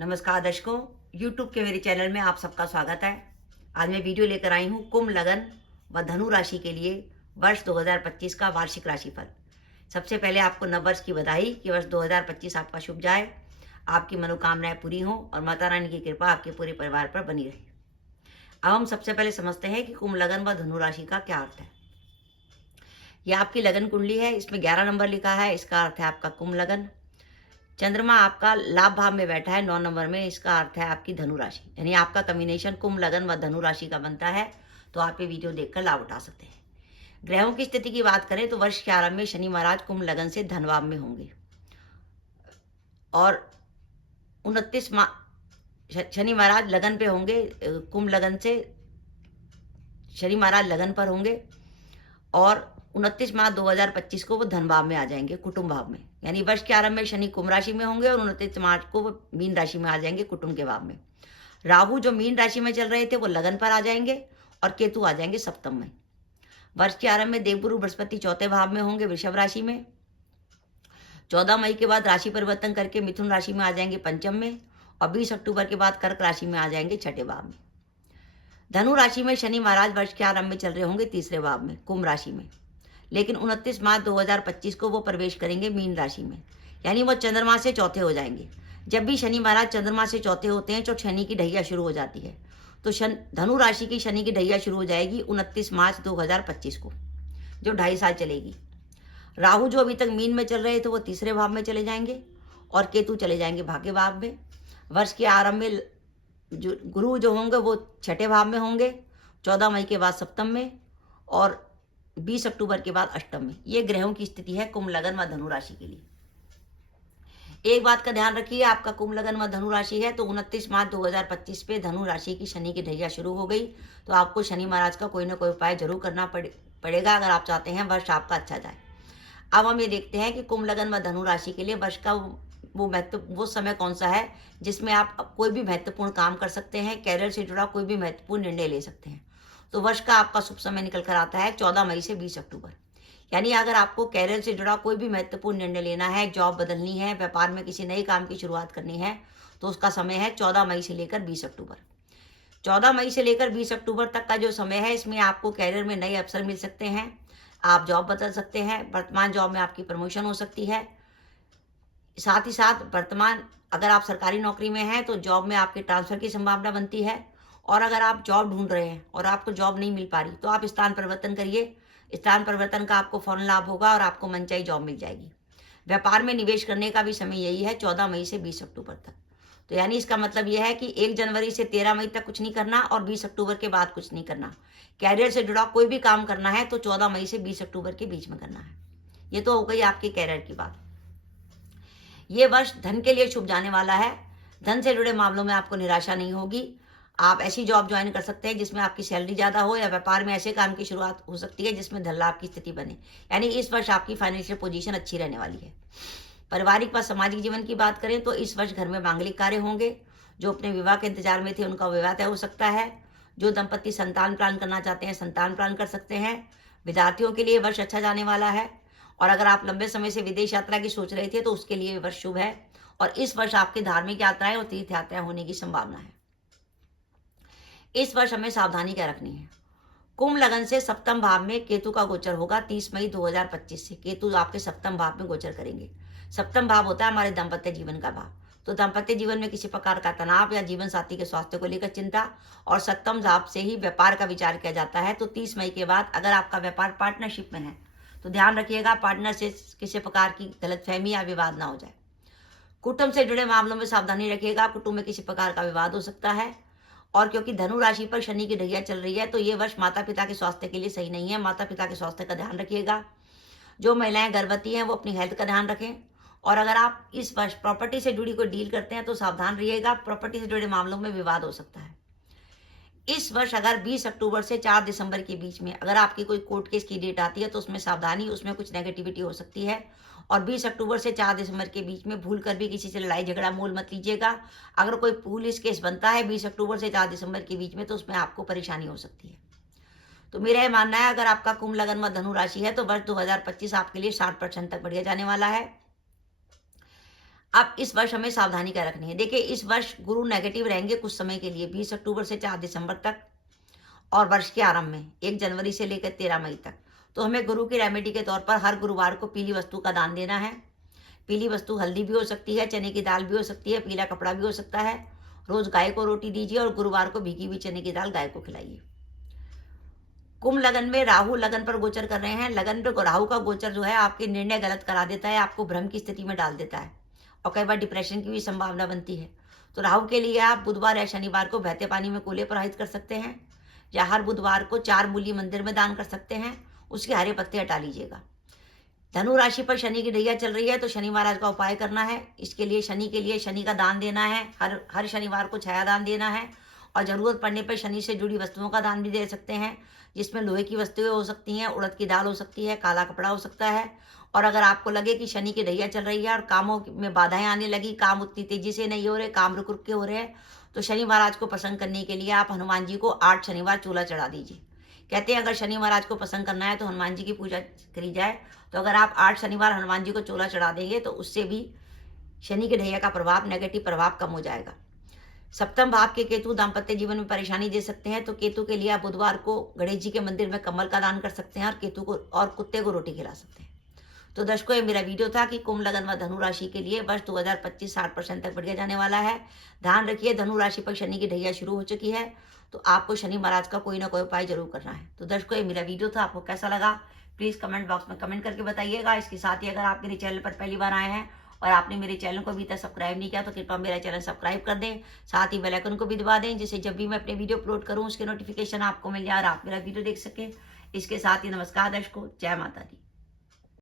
नमस्कार दर्शकों, YouTube के मेरे चैनल में आप सबका स्वागत है। आज मैं वीडियो लेकर आई हूँ कुंभ लगन व धनु राशि के लिए वर्ष 2025 का वार्षिक राशिफल। सबसे पहले आपको नववर्ष की बधाई कि वर्ष 2025 आपका शुभ जाए, आपकी मनोकामनाएं पूरी हों और माता रानी की कृपा आपके पूरे परिवार पर बनी रहे। अब हम सबसे पहले समझते हैं कि कुंभ लगन व धनु राशि का क्या अर्थ है। यह आपकी लगन कुंडली है, इसमें 11 नंबर लिखा है, इसका अर्थ है आपका कुंभ लगन। चंद्रमा आपका लाभ भाव में बैठा है 9 नंबर में, इसका अर्थ है आपकी धनु राशि। यानी आपका कॉम्बिनेशन कुंभ लगन व धनु राशि का बनता है, तो आप ये वीडियो देखकर लाभ उठा सकते हैं। ग्रहों की स्थिति की बात करें तो वर्ष के आरंभ में शनि महाराज कुंभ लगन से धन भाव में होंगे और 29 शनि महाराज लगन पे होंगे। कुंभ लगन से शनि महाराज लगन पर होंगे और 29 मार्च 2025 को वो धन भाव में आ जाएंगे, कुटुंब भाव में। यानी वर्ष के आरंभ में शनि कुंभ राशि में होंगे और 29 मार्च को वो मीन राशि में आ जाएंगे, कुटुंब के भाव में। राहु जो मीन राशि में चल रहे थे वो लगन पर आ जाएंगे और केतु आ जाएंगे सप्तम में। वर्ष के आरंभ में देवगुरु बृहस्पति चौथे भाव में होंगे, वृषभ राशि में। 14 मई के बाद राशि परिवर्तन करके मिथुन राशि में आ जाएंगे, पंचम में। और 20 अक्टूबर के बाद कर्क राशि में आ जाएंगे, छठे भाव में। धनु राशि में शनि महाराज वर्ष के आरंभ में चल रहे होंगे तीसरे भाव में, कुंभ राशि में। लेकिन 29 मार्च 2025 को वो प्रवेश करेंगे मीन राशि में, यानी वो चंद्रमा से चौथे हो जाएंगे। जब भी शनि महाराज चंद्रमा से चौथे होते हैं तो शनि की ढैया शुरू हो जाती है। तो धनु राशि की शनि की ढैया शुरू हो जाएगी 29 मार्च 2025 को, जो 2.5 साल चलेगी। राहु जो अभी तक मीन में चल रहे थे वो तीसरे भाव में चले जाएंगे और केतु चले जाएंगे भाग्य भाव में। वर्ष के आरंभ में जो गुरु जो होंगे वो छठे भाव में होंगे, 14 मई के बाद सप्तम में और 20 अक्टूबर के बाद अष्टम में। ये ग्रहों की स्थिति है कुंभ लगन व धनु राशि के लिए। एक बात का ध्यान रखिए, आपका कुंभ लगन व धनु राशि है तो 29 मार्च 2025 पे धनु राशि की शनि की ढैया शुरू हो गई। तो आपको शनि महाराज का कोई ना कोई उपाय जरूर करना पड़ेगा अगर आप चाहते हैं वर्ष आपका अच्छा जाए। अब हम ये देखते हैं कि कुंभ लगन व धनु राशि के लिए वर्ष का वो समय कौन सा है जिसमें आप कोई भी महत्वपूर्ण काम कर सकते हैं, कैरियर से जुड़ा कोई भी महत्वपूर्ण निर्णय ले सकते हैं। तो वर्ष का आपका शुभ समय निकल कर आता है 14 मई से 20 अक्टूबर। यानी अगर आपको कैरियर से जुड़ा कोई भी महत्वपूर्ण निर्णय लेना है, जॉब बदलनी है, व्यापार में किसी नए काम की शुरुआत करनी है, तो उसका समय है 14 मई से लेकर 20 अक्टूबर। 14 मई से लेकर 20 अक्टूबर तक का जो समय है, इसमें आपको कैरियर में नए अवसर मिल सकते हैं, आप जॉब बदल सकते हैं, वर्तमान जॉब में आपकी प्रमोशन हो सकती है। साथ ही साथ वर्तमान अगर आप सरकारी नौकरी में हैं तो जॉब में आपके ट्रांसफर की संभावना बनती है। और अगर आप जॉब ढूंढ रहे हैं और आपको जॉब नहीं मिल पा रही तो आप स्थान परिवर्तन करिए। स्थान परिवर्तन का आपको फौरन लाभ होगा और आपको मनचाही जॉब मिल जाएगी। व्यापार में निवेश करने का भी समय यही है, 14 मई से 20 अक्टूबर तक। तो यानी इसका मतलब यह है कि 1 जनवरी से 13 मई तक कुछ नहीं करना और 20 अक्टूबर के बाद कुछ नहीं करना। कैरियर से जुड़ा कोई भी काम करना है तो 14 मई से 20 अक्टूबर के बीच में करना है। ये तो हो गई आपके कैरियर की बात। ये वर्ष धन के लिए शुभ जाने वाला है। धन से जुड़े मामलों में आपको निराशा नहीं होगी। आप ऐसी जॉब ज्वाइन कर सकते हैं जिसमें आपकी सैलरी ज़्यादा हो, या व्यापार में ऐसे काम की शुरुआत हो सकती है जिसमें धन लाभ की स्थिति बने। यानी इस वर्ष आपकी फाइनेंशियल पोजीशन अच्छी रहने वाली है। पारिवारिक व सामाजिक जीवन की बात करें तो इस वर्ष घर में मांगलिक कार्य होंगे। जो अपने विवाह के इंतजार में थे उनका विवाह तय हो सकता है। जो दंपति संतान प्लान करना चाहते हैं संतान प्लान कर सकते हैं। विद्यार्थियों के लिए वर्ष अच्छा जाने वाला है। और अगर आप लंबे समय से विदेश यात्रा की सोच रहे थे तो उसके लिए वर्ष शुभ है। और इस वर्ष आपकी धार्मिक यात्राएं और तीर्थ यात्राएं होने की संभावना है। इस वर्ष हमें सावधानी क्या रखनी है। कुंभ लगन से सप्तम भाव में केतु का गोचर होगा 30 मई 2025 से। केतु आपके सप्तम भाव में गोचर करेंगे। सप्तम भाव होता है हमारे दाम्पत्य जीवन का भाव। तो दाम्पत्य जीवन में किसी प्रकार का तनाव या जीवन साथी के स्वास्थ्य को लेकर चिंता, और सप्तम भाव से ही व्यापार का विचार किया जाता है। तो 30 मई के बाद अगर आपका व्यापार पार्टनरशिप में है तो ध्यान रखिएगा पार्टनर से किसी प्रकार की गलतफहमी या विवाद ना हो जाए। कुटुंब से जुड़े मामलों में सावधानी रखिएगा, कुटुंब में किसी प्रकार का विवाद हो सकता है। और क्योंकि धनु राशि पर शनि की ढैया चल रही है तो ये वर्ष माता पिता के स्वास्थ्य के लिए सही नहीं है। माता पिता के स्वास्थ्य का ध्यान रखिएगा। जो महिलाएं गर्भवती हैं वो अपनी हेल्थ का ध्यान रखें। और अगर आप इस वर्ष प्रॉपर्टी से जुड़ी कोई डील करते हैं तो सावधान रहिएगा, प्रॉपर्टी से जुड़े मामलों में विवाद हो सकता है। इस वर्ष अगर 20 अक्टूबर से 4 दिसंबर के बीच में अगर आपकी कोई कोर्ट केस की डेट आती है तो उसमें सावधानी, उसमें कुछ नेगेटिविटी हो सकती है। और 20 अक्टूबर से 4 दिसंबर के बीच में भूल कर भी किसी से लड़ाई झगड़ा मोल मत लीजिएगा। अगर कोई पुलिस केस बनता है 20 अक्टूबर से 4 दिसंबर के बीच में तो उसमें आपको परेशानी हो सकती है। तो मेरा यह मानना है अगर आपका कुंभ लगन व धनु राशि है तो वर्ष 2025 आपके लिए 60% तक बढ़िया जाने वाला है। अब इस वर्ष हमें सावधानी क्या रखनी है। देखिए, इस वर्ष गुरु नेगेटिव रहेंगे कुछ समय के लिए, 20 अक्टूबर से 4 दिसंबर तक, और वर्ष के आरंभ में 1 जनवरी से लेकर 13 मई तक। तो हमें गुरु की रेमेडी के तौर पर हर गुरुवार को पीली वस्तु का दान देना है। पीली वस्तु हल्दी भी हो सकती है, चने की दाल भी हो सकती है, पीला कपड़ा भी हो सकता है। रोज गाय को रोटी दीजिए और गुरुवार को भीगी हुई चने की दाल गाय को खिलाइए। कुंभ लगन में राहु लगन पर गोचर कर रहे हैं। लगन पर राहु का गोचर जो है आपके निर्णय गलत करा देता है, आपको भ्रम की स्थिति में डाल देता है और कई बार डिप्रेशन की भी संभावना बनती है। तो राहु के लिए आप बुधवार या शनिवार को बहते पानी में कोले प्रवाहित कर सकते हैं, या हर बुधवार को 4 मूली मंदिर में दान कर सकते हैं। उसके हरे पत्ते हटा लीजिएगा। धनु राशि पर शनि की ढैया चल रही है, तो शनि महाराज का उपाय करना है। इसके लिए शनि के लिए शनि का दान देना है, हर शनिवार को छाया दान देना है, और जरूरत पड़ने पर शनि से जुड़ी वस्तुओं का दान भी दे सकते हैं, जिसमें लोहे की वस्तुएं हो सकती हैं, उड़द की दाल हो सकती है, काला कपड़ा हो सकता है। और अगर आपको लगे कि शनि की ढैया चल रही है और कामों में बाधाएं आने लगी, काम उतनी तेजी से नहीं हो रहे, काम रुक रुक के हो रहे हैं, तो शनि महाराज को प्रसन्न करने के लिए आप हनुमान जी को 8 शनिवार चूल्हा चढ़ा दीजिए। कहते हैं अगर शनि महाराज को प्रसन्न करना है तो हनुमान जी की पूजा करी जाए। तो अगर आप 8 शनिवार हनुमान जी को चूल्हा चढ़ा देंगे तो उससे भी शनि के ढैया का प्रभाव, नेगेटिव प्रभाव कम हो जाएगा। सप्तम भाव के केतु दाम्पत्य जीवन में परेशानी दे सकते हैं, तो केतु के लिए आप बुधवार को गणेश जी के मंदिर में कमल का दान कर सकते हैं और केतु को और कुत्ते को रोटी खिला सकते हैं। तो दर्शकों, ये मेरा वीडियो था कि कुंभ लगन व धनु राशि के लिए वर्ष 2025 60% तक बढ़िया जाने वाला है। ध्यान रखिए, धनु राशि पर शनि की ढैया शुरू हो चुकी है, तो आपको शनि महाराज का कोई ना कोई उपाय जरूर करना है। तो दर्शकों, ये मेरा वीडियो था, आपको कैसा लगा प्लीज कमेंट बॉक्स में कमेंट करके बताइएगा। इसके साथ ही अगर आप मेरे चैनल पर पहली बार आए हैं और आपने मेरे चैनल को अभी तक सब्सक्राइब नहीं किया तो कृपया मेरा चैनल सब्सक्राइब कर दें, साथ ही बेल आइकन को भी दबा दें, जिससे जब भी मैं अपने वीडियो अपलोड करूं उसके नोटिफिकेशन आपको मिल जाए और आप मेरा वीडियो देख सकें। इसके साथ ही नमस्कार दर्शकों, जय माता दी।